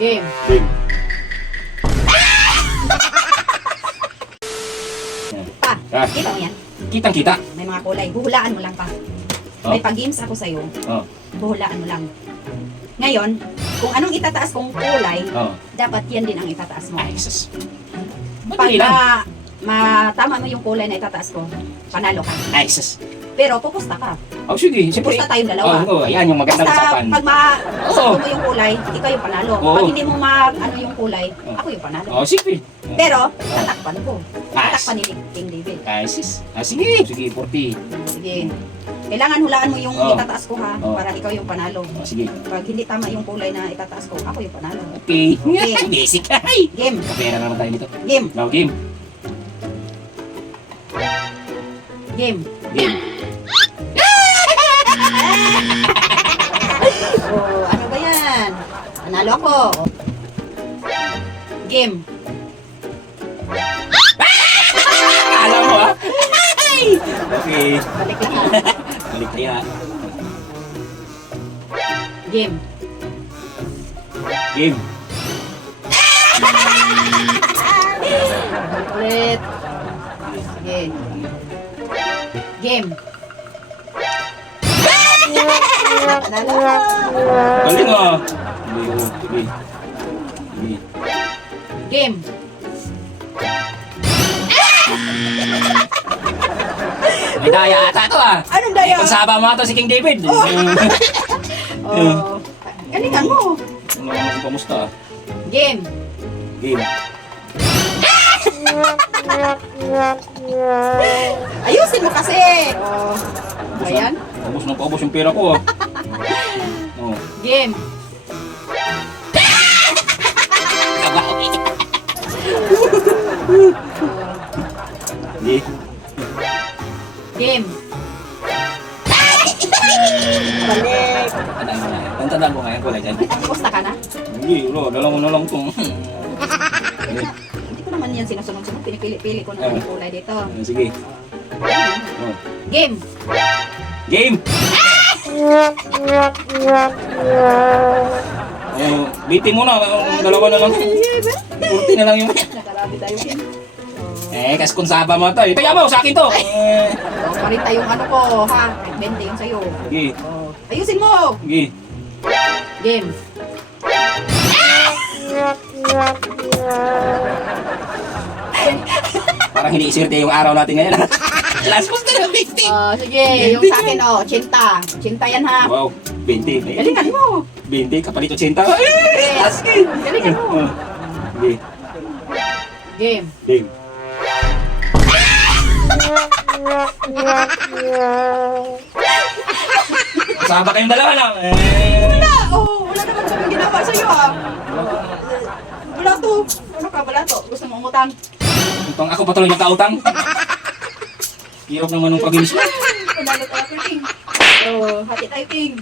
Game. Game. Pa, Ah. kita mo yan. Kitang kita. May mga kulay. Buhulaan mo lang pa. Oh. May pag-games ako sa'yo. Oh. Buhulaan mo lang. Ngayon, kung anong itataas kong kulay, Oh. dapat yan din ang itataas mo. Ay, sus. Pag Madali lang. ma, matama mo yung kulay na itataas ko, panalo ka. Ay, sus. Pero pupusta ka. Oh, sige. Siyempre. Pupusta tayong dalawa. Oh, oh, yan yung magandang Basta usapan. pag ma Oo. mo yung kulay, ikaw yung panalo. Oo. Pag hindi mo ma ano yung kulay, Oh. ako yung panalo. Oh, sige. Pero, tatakpan ko. Ah, Tatakpan ni King David. Ay, sus. Ah, sige. Sige, 40. Sige. Kailangan hulaan mo yung Oo. itataas ko ha, Oo. para ikaw yung panalo. Oh, sige. Pag hindi tama yung kulay na itataas ko, ako yung panalo. Okay. Okay. Basic. Ay. Game. Kapera na naman tayo dito. Game. Now, game. Game. Game. Oh, ano ba yan? Panalo ako. Game. Alam mo, ah. Okay. Balik ha. Balik ah. Game. Game. Ulit. Sige. Game. Galing, ah. Oh. Game. May daya ata to, ah. Anong daya? Kung saba mo ito si King David. Oh. Galingan mo. Ano naman kung kamusta, ah. Game. Game. Ayusin mo kasi. Oh. Ayan. Paubos na paubos yung pera ko, ah. Oh. Game. Kabawi. Sige. Game. Balik. Na. Tandaan ko ngayon kulay dyan. Pusta ka na? Hindi, ulo. Dalawa na lang itong. Hindi ko naman yan sinusunod-sunod. Pinipili-pili ko na yung kulay dito. Sige. Oh. Game. Game! Oh, bitin mo na. Dalawa na lang. Kurti na lang yung... Eh, kas kung saba mo eh. Kaya mo, sa akin to. Eh. Yung ano ko, ha? 20 yung sa'yo. Sige. Ayusin mo! sige. Game. Parang hiniisirte yung araw natin ngayon. Last post na lang, 20. Oh, sige, yung sa akin, oh, chinta. Chinta yan, ha? Wow, 20. Eh, Galingan mo. 20, kapalit 80. Eh, game. Galingan mo. Sige, Game. game. Saba kayong dalawa lang. Eh. Wala! Oh, wala naman kami ginawa sa'yo, ha? Wala to. Ano ka, wala to. Gusto mo umutang? Itong ako patuloy nagkautang. Hirap naman ng pag-inis mo. Panalo tayo, King. Oh, hati tayo, King.